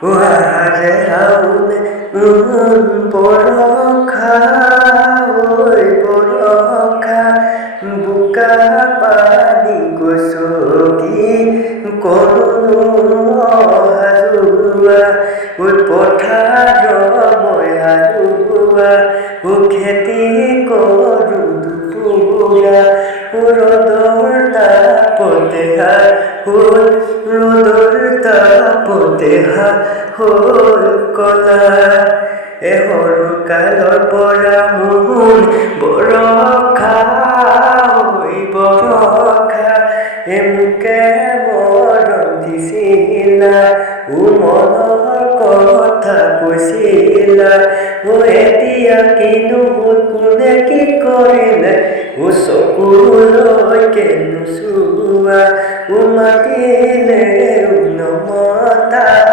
Wahare haune borokha oi borokha buka pani gosoki kono harua oi potharo moi harua o kheti koru dupuya rodor tapote rodor tapote হল কলা এহৰু কালৰ পৰা মোহন বৰষা হৈ বৰষা এমুকে মৰম দিছিলা মনৰ কথা কৈছিলা এতিয়া কিনো হ'ল কোনে কি কৰিলে চকুলৈকে নোচোৱা মাতিলে নমতা